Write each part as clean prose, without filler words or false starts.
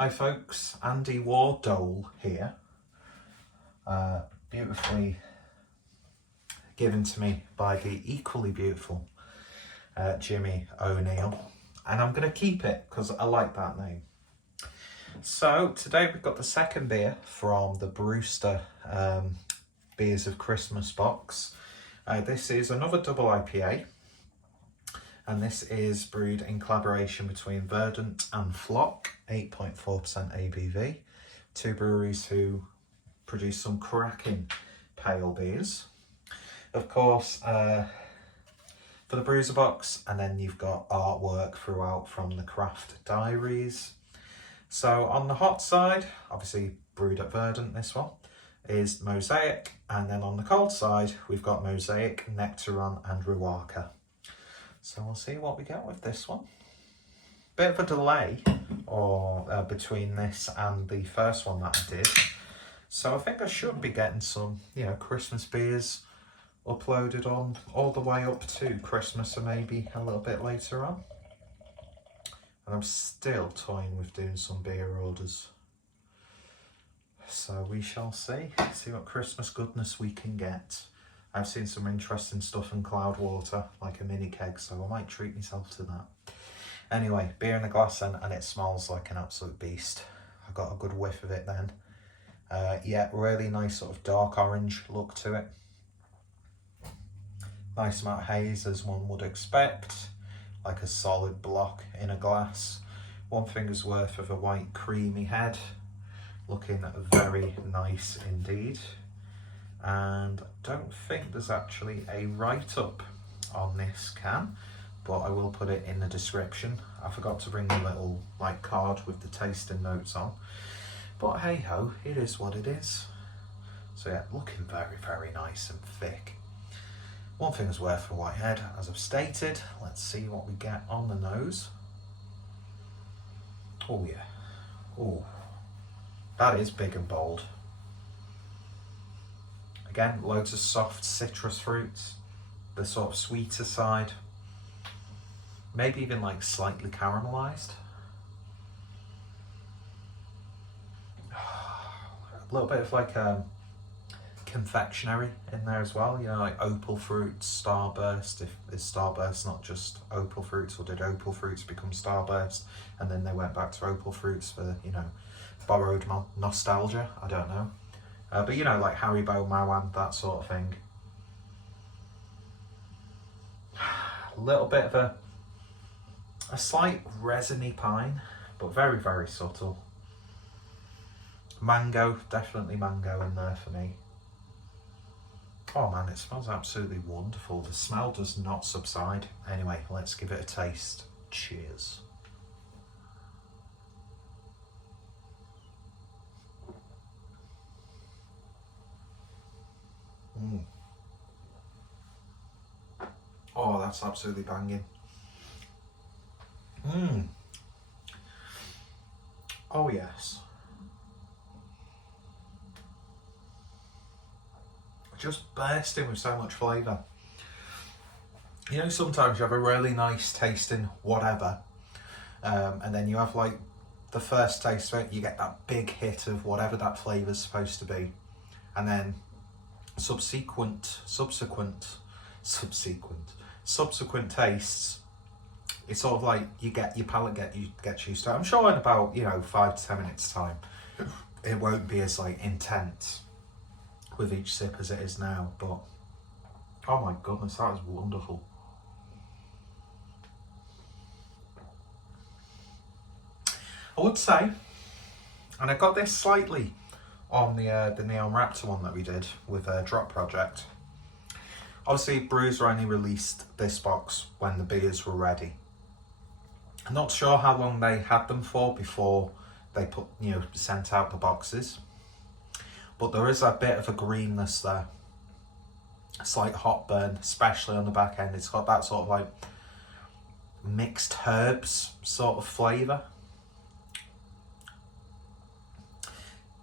Hi folks, Andy Wardole here, beautifully given to me by the equally beautiful Jimmy O'Neill, and I'm going to keep it because I like that name. So today we've got the second beer from the Brewster Beers of Christmas box. This is another double IPA, and this is brewed in collaboration between Verdant and FLOC, 8.4% ABV, two breweries who produce some cracking pale beers. Of course, for the Brewser box, and then you've got artwork throughout from the craft Diaries. So on the hot side, obviously brewed at Verdant, this one, is Mosaic, and then on the cold side, we've got Mosaic, Nectaron and Ruaka. So we'll see what we get with this one. Bit of a delay between this and the first one that I did. So I think I should be getting some, Christmas beers uploaded on all the way up to Christmas, or maybe a little bit later on. And I'm still toying with doing some beer orders. So we shall see what Christmas goodness we can get. I've seen some interesting stuff in Cloudwater, like a mini keg, so I might treat myself to that. Anyway, beer in the glass then, and it smells like an absolute beast. I got a good whiff of it then. Yeah, really nice sort of dark orange look to it. Nice amount of haze, as one would expect, like a solid block in a glass. One finger's worth of a white creamy head, looking very nice indeed. And I don't think there's actually a write-up on this can, but I will put it in the description. I forgot to bring the little card with the tasting notes on, but hey ho, it is what it is. So yeah, looking very, very nice and thick. One finger's worth for white head, as I've stated. Let's see what we get on the nose. Oh yeah, oh, that is big and bold. Again, loads of soft citrus fruits, the sort of sweeter side, maybe even slightly caramelized. A little bit of confectionery in there as well, like opal fruits, starburst. If is starburst not just opal fruits, or did opal fruits become starburst and then they went back to opal fruits for, borrowed nostalgia? I don't know. But like Haribo, Mawan, that sort of thing. A little bit of a slight resiny pine, but very, very subtle. Mango, definitely mango in there for me. Oh man, it smells absolutely wonderful. The smell does not subside. Anyway, let's give it a taste. Cheers. Oh, that's absolutely banging. Oh yes. Just bursting with so much flavour. Sometimes you have a really nice tasting whatever, and then you have the first taste of it, you get that big hit of whatever that flavour's supposed to be, and then subsequent tastes, it's sort of you get your palate gets used to it. I'm sure in about 5 to 10 minutes time it won't be as intense with each sip as it is now, but oh my goodness, that is wonderful. I would say, and I got this slightly on the Neon Raptor one that we did with Drop Project. Obviously, Brewser only released this box when the beers were ready. I'm not sure how long they had them for before they sent out the boxes, but there is a bit of a greenness there, a slight hot burn, especially on the back end. It's got that sort of mixed herbs sort of flavour,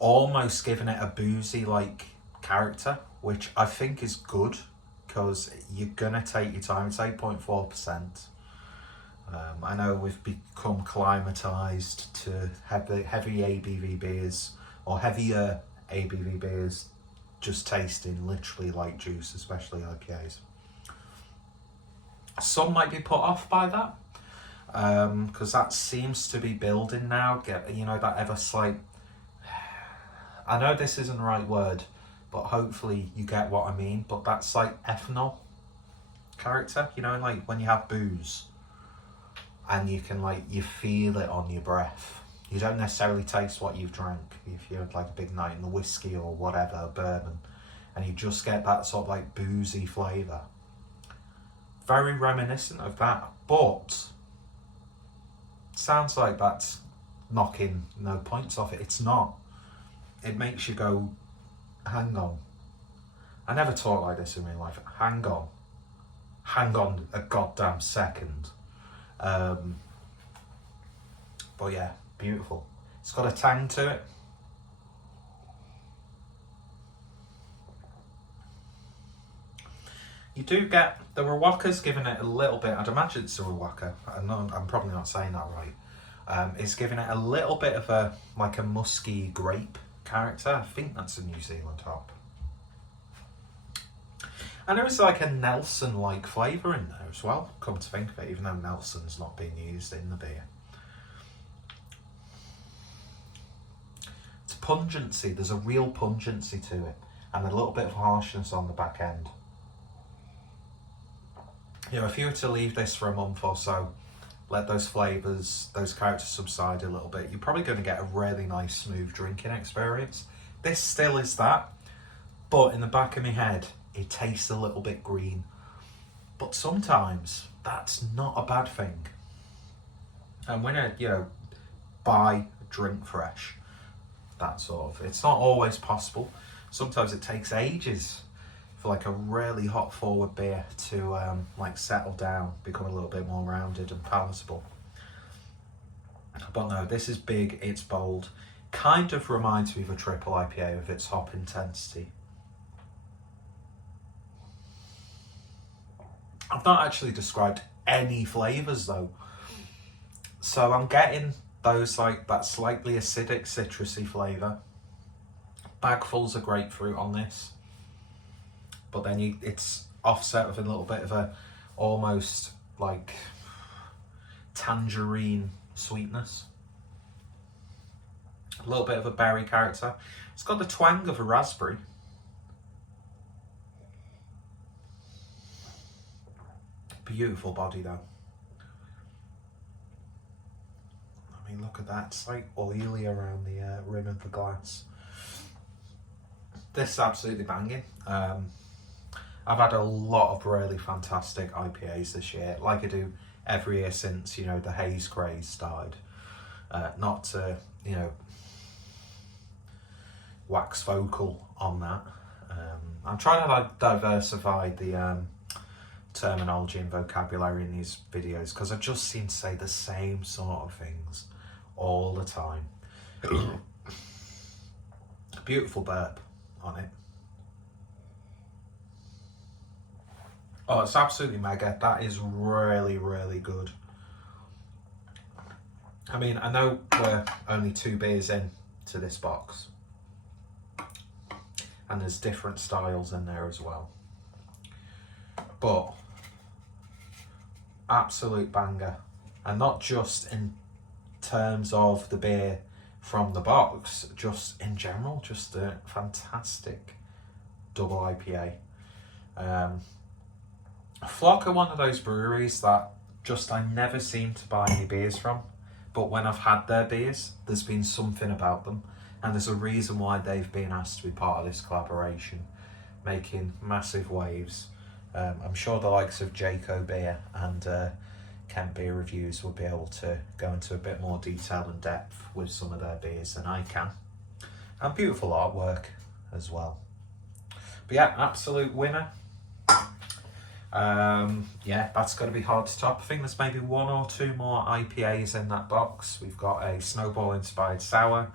almost giving it a boozy character, which I think is good because you're gonna take your time. It's 8.4%. I know we've become climatised to heavy ABV beers, or heavier ABV beers, just tasting literally like juice, especially IPAs. Some might be put off by that, because that seems to be building now. You know, that ever slight, I know this isn't the right word, but hopefully you get what I mean, but that's like ethanol character, you know, like when you have booze and you can, like, you feel it on your breath. You don't necessarily taste what you've drank if you had like a big night in the whiskey or whatever, bourbon, and you just get that sort of like boozy flavour. Very reminiscent of that, but sounds like that's knocking no points off it. It's not. It makes you go, hang on. I never talk like this in real life. Hang on. Hang on a goddamn second. But yeah, beautiful. It's got a tang to it. You do get the Rawaka's giving it a little bit. I'd imagine it's a Rawaka. I'm probably not saying that right. It's giving it a little bit of a like a musky grape character. I think that's a New Zealand hop. And there is like a Nelson-like flavour in there as well, come to think of it, even though Nelson's not being used in the beer. It's pungency, there's a real pungency to it, and a little bit of harshness on the back end. You know, if you were to leave this for a month or so, let those flavours, those characters subside a little bit, you're probably going to get a really nice, smooth drinking experience. This still is that, but in the back of my head, it tastes a little bit green. But sometimes that's not a bad thing. And when you know, buy, drink fresh, that sort of, it's not always possible. Sometimes it takes ages for like a really hop forward beer to like settle down, become a little bit more rounded and palatable. But no, this is big, it's bold. Kind of reminds me of a triple IPA with its hop intensity. I've not actually described any flavours though. So I'm getting those like that slightly acidic citrusy flavour. Bagfuls of grapefruit on this. But then it's offset with a little bit of a almost like tangerine sweetness. A little bit of a berry character. It's got the twang of a raspberry. Beautiful body though. I mean, look at that. It's like oily around the rim of the glass. This is absolutely banging. I've had a lot of really fantastic IPAs this year, like I do every year since, you know, the haze craze started. Not to, you know, wax vocal on that. I'm trying to like diversify the terminology and vocabulary in these videos, because I just seem to say the same sort of things all the time. Beautiful burp on it. Oh, it's absolutely mega. That is really, really good. I mean, I know we're only 2 beers in to this box, and there's different styles in there as well, but absolute banger. And not just in terms of the beer from the box, just in general, just a fantastic double IPA. FLOC are one of those breweries that just I never seem to buy any beers from, but when I've had their beers, there's been something about them, and there's a reason why they've been asked to be part of this collaboration, making massive waves. I'm sure the likes of Jayco Beer and Kent Beer Reviews will be able to go into a bit more detail and depth with some of their beers than I can. And beautiful artwork as well. But yeah, absolute winner. Yeah, that's going to be hard to top. I think there's maybe 1 or 2 more IPAs in that box. We've got a Snowball inspired sour,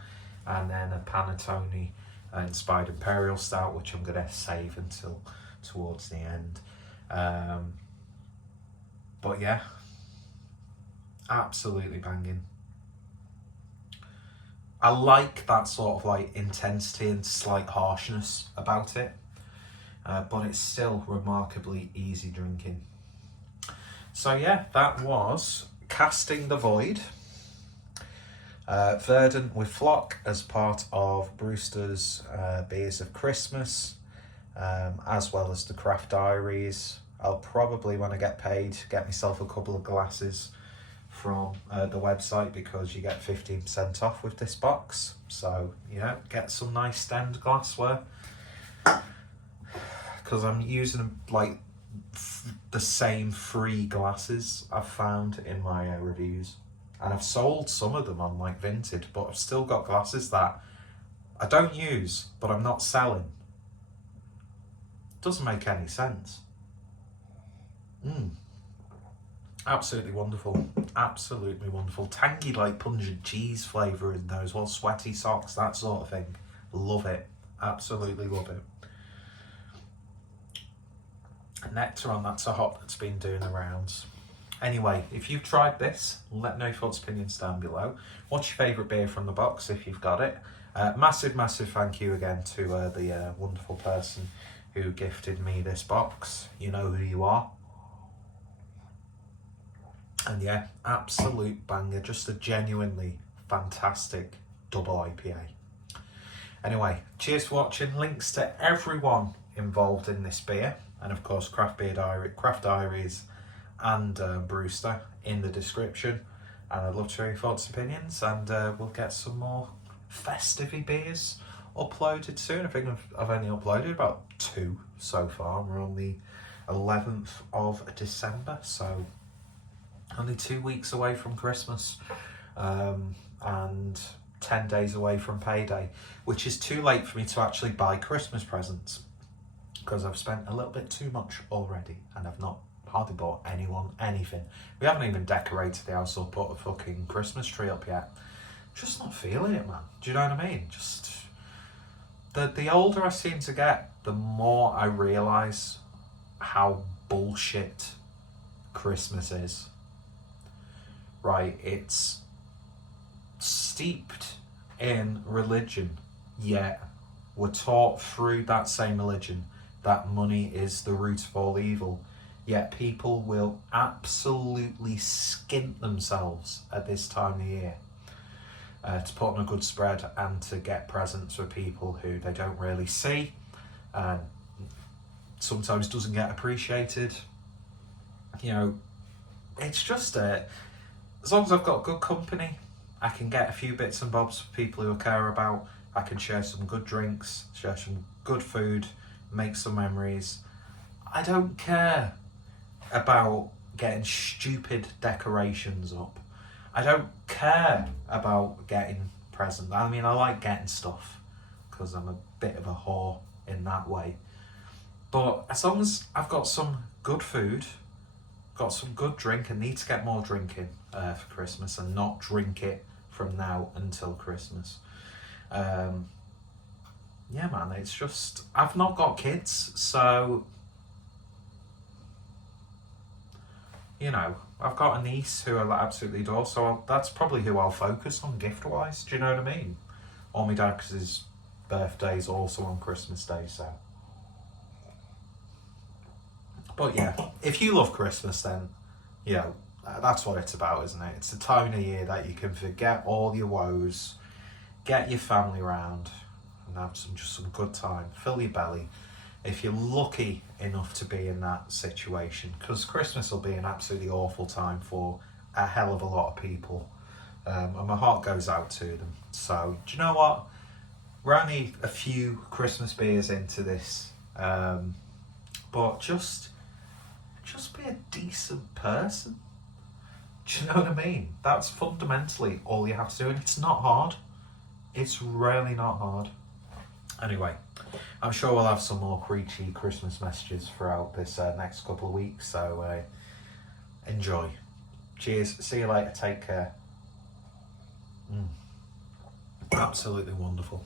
and then a Panettone inspired Imperial Stout, which I'm going to save until towards the end. But yeah, Absolutely banging. I like that sort of like intensity and slight harshness about it, but it's still remarkably easy drinking. So yeah, that was Casting the Void, Verdant with FLOC as part of Brewster's Beers of Christmas, as well as the Craft Diaries. I'll probably, when I get paid, get myself a couple of glasses from the website, because you get 15% off with this box. So yeah, get some nice stemmed glassware, because I'm using like the same free glasses I've found in my reviews, and I've sold some of them on like Vinted, but I've still got glasses that I don't use but I'm not selling. Doesn't make any sense. Absolutely wonderful. Absolutely wonderful. Tangy, like pungent cheese flavour in there as well. Sweaty socks, that sort of thing. Love it. Absolutely love it. Nectar on that's a hop that's been doing the rounds. Anyway, if you've tried this, let me know your thoughts, opinions down below. What's your favourite beer from the box, if you've got it? Massive thank you again to the wonderful person who gifted me this box. You know who you are. And yeah, absolute banger. Just a genuinely fantastic double IPA. Anyway, cheers for watching. Links to everyone involved in this beer, and of course Craft Diaries and Brewster in the description. And I'd love to hear your thoughts and opinions, and we'll get some more festive beers uploaded soon. I think I've only uploaded about 2 so far. We're on the 11th of December, so only 2 weeks away from Christmas, and 10 days away from payday, which is too late for me to actually buy Christmas presents, because I've spent a little bit too much already, and I've not hardly bought anyone anything. We haven't even decorated the house or put a fucking Christmas tree up yet. Just not feeling it, man. Do you know what I mean? Just the older I seem to get, the more I realise how bullshit Christmas is. Right, it's steeped in religion, yet we're taught through that same religion that money is the root of all evil, yet people will absolutely skint themselves at this time of year to put on a good spread and to get presents for people who they don't really see, and sometimes doesn't get appreciated. You know, it's just as long as I've got good company, I can get a few bits and bobs for people who I care about. I can share some good drinks, share some good food, make some memories. I don't care about getting stupid decorations up. I don't care about getting presents. I mean, I like getting stuff because I'm a bit of a whore in that way. But as long as I've got some good food, got some good drink, and need to get more drinking for Christmas and not drink it from now until Christmas. Yeah, man, it's just, I've not got kids, so, you know, I've got a niece who I absolutely adore, so that's probably who I'll focus on gift-wise, do you know what I mean? Or my dad, because his birthday is also on Christmas Day, so. But yeah, if you love Christmas, then, you know, that's what it's about, isn't it? It's the time of year that you can forget all your woes, get your family round, and have just some good time. Fill your belly, if you're lucky enough to be in that situation, because Christmas will be an absolutely awful time for a hell of a lot of people, and my heart goes out to them. So, do you know what? We're only a few Christmas beers into this, but just be a decent person. Do you know what I mean? That's fundamentally all you have to do, and it's not hard. It's really not hard. Anyway, I'm sure we'll have some more preachy Christmas messages throughout this next couple of weeks, so enjoy. Cheers, see you later, take care. Absolutely wonderful.